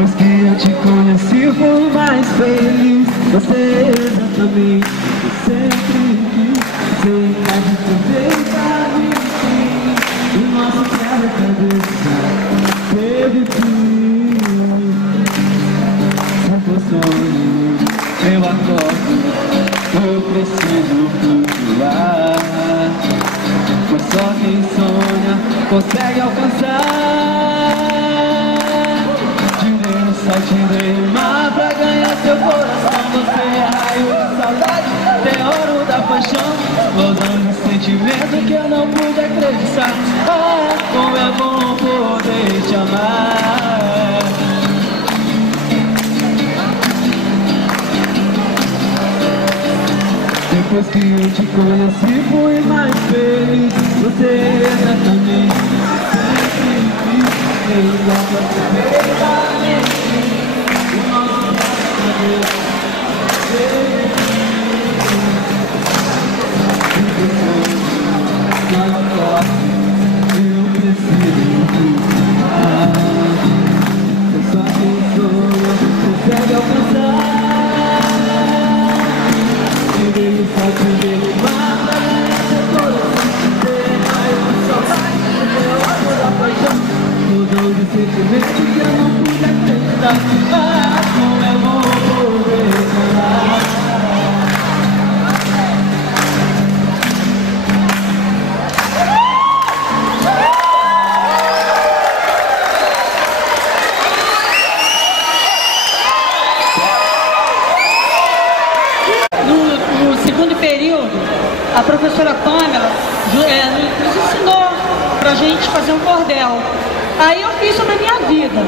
Depois que eu te conheci fui mais feliz. Você é exatamente o que sempre quis. Sei que a gente veio pra mim. O nosso quebra-cabeça teve fim. Santo sonho, eu acordo, eu preciso flutuar. Mas só quem sonha consegue alcançar. Tirei o sol, tirei o mar pra ganhar seu coração. Você é raio de saudade, meteoro da paixão, explosão de sentimento que eu não pude acreditar. Ah, como é bom poder te amar. Depois que eu te conheci fui mais feliz. Você é exatamente sempre quis. Eu gosto perfeitamente. O nosso casamento eu preciso cuidar. Eu só quem sonha consegue alcançar. Tirei o sol, tirei o mar pra ganhar seu coração. Você é raio de saudade, meteoro da paixão, explosão de sentimento que eu não pude acreditar. Ah, como é bom poder falar. A professora Pamela nos ensinou pra gente fazer um cordel. Aí eu fiz sobre a minha vida.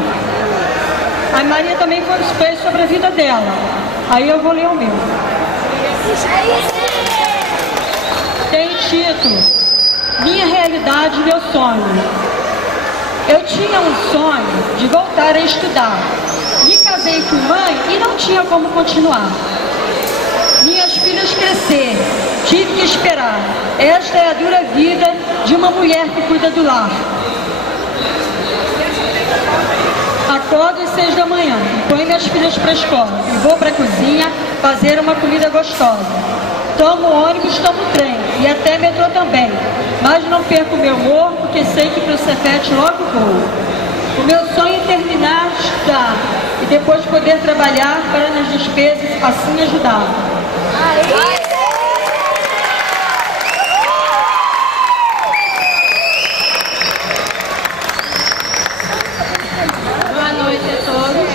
A Maria também fez sobre a vida dela. Aí eu vou ler o meu. Tem título: Minha Realidade e Meu Sonho. Eu tinha um sonho de voltar a estudar. Me casei, fui mãe e não tinha como continuar. Minhas filhas cresceram, tive que esperar. Esta é a dura vida de uma mulher que cuida do lar. Acordo às 6 da manhã, ponho minhas filhas para a escola e vou para a cozinha fazer uma comida gostosa. Tomo ônibus, tomo trem e até metrô também, mas não perco meu humor porque sei que para o Cefet logo vou. O meu sonho é terminar de estudar e depois poder trabalhar para nas despesas assim ajudar. Boa noite a todos.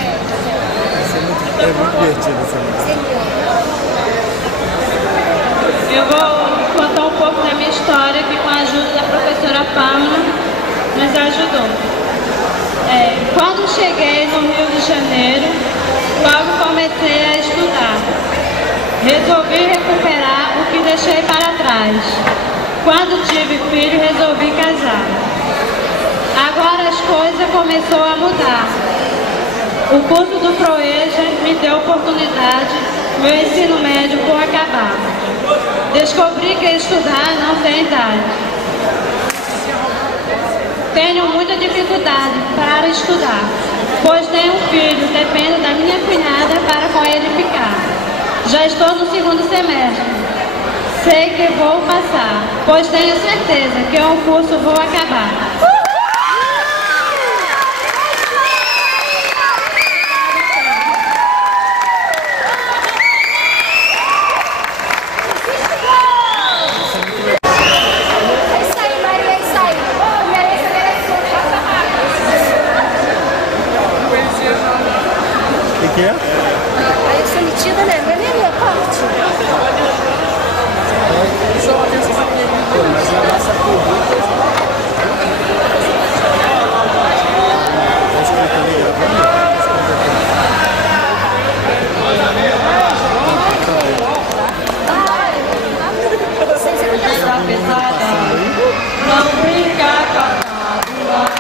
É muito divertido essa música. Eu vou contar um pouco da minha história que com a ajuda da professora Pamela nos ajudou. Quando cheguei no Rio de Janeiro, logo comecei a estudar. Resolvi recuperar o que deixei para trás. Quando tive filho, resolvi casar. Agora as coisas começaram a mudar. O curso do Proeja me deu oportunidade, meu ensino médio por acabar. Descobri que estudar não tem idade. Tenho muita dificuldade para estudar, pois tenho um filho, dependo da minha cunhada para com ele ficar. Já estou no segundo semestre. Sei que vou passar, pois tenho certeza que o curso vou acabar. O que é? Aí eu sou metida, né? Mas nem a minha parte. Mas a nossa pública. Tá escrito ali, gravando? Tá pesada, não brinca com a tabuada.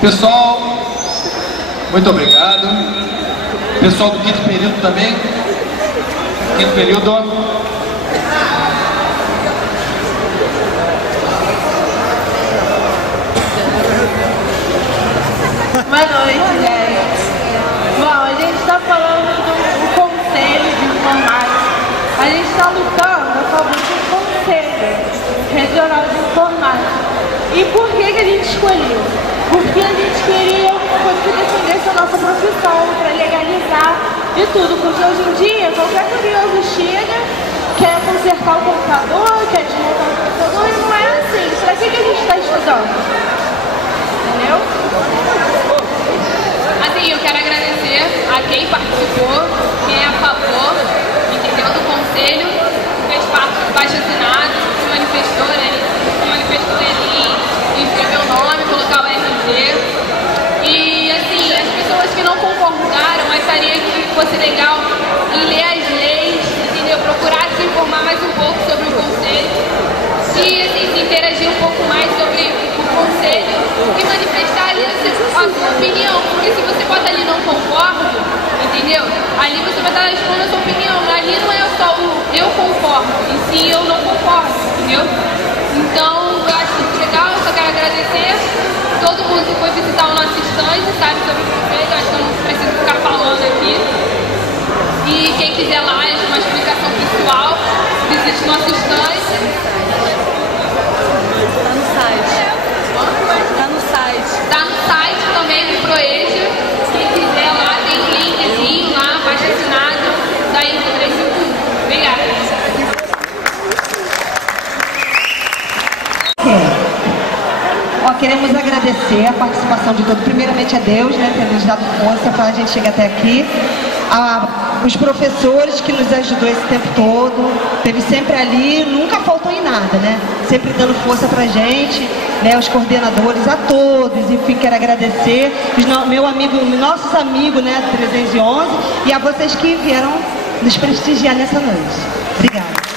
Pessoal, muito obrigado. Pessoal do quinto período também. Quinto período. Boa noite, gente. Bom, a gente está falando do conselho de informática. A gente está lutando a favor do conselho regional de informática. E por que a gente escolheu? Porque a gente queria que defendesse a nossa profissão, para legalizar e tudo. Porque hoje em dia, qualquer curioso chega, quer consertar o computador, quer desmontar o computador, e não é assim. Para que a gente está estudando? Entendeu? Assim, eu quero agradecer a quem participou, quem é a favor, entendeu, do conselho, fez parte do abaixo-assinado, se manifestou, né? Se manifestou ali, escreveu o nome, colocar o RG. E assim, as pessoas que não concordaram, acharia que fosse legal ler as leis, entendeu? Procurar se informar mais um pouco sobre o conselho e assim, se interagir um pouco mais sobre o conselho e manifestar ali a sua opinião, porque se você bota ali não concordo, entendeu? Ali você vai estar expondo a sua opinião, ali não é só o eu concordo, e sim eu não concordo, entendeu? Então eu acho muito legal, eu só quero agradecer todo mundo que foi visitar o nosso estande, sabe sobre o conselho, acho que eu não preciso ficar falando aqui. E quem quiser lá, uma explicação pessoal, visite nosso estande. Tá no site também do Proeja. Quem quiser lá, tem um linkzinho lá, abaixo assinado, da Info 351. Obrigada. Ó, queremos agradecer a participação de todos. Primeiramente a Deus, né, ter nos dado força para a gente chegar até aqui. Os professores que nos ajudou esse tempo todo, teve sempre ali, nunca faltou em nada, né? Sempre dando força pra gente, né? Os coordenadores, a todos, enfim, quero agradecer nossos amigos, né, 311, e a vocês que vieram nos prestigiar nessa noite. Obrigada.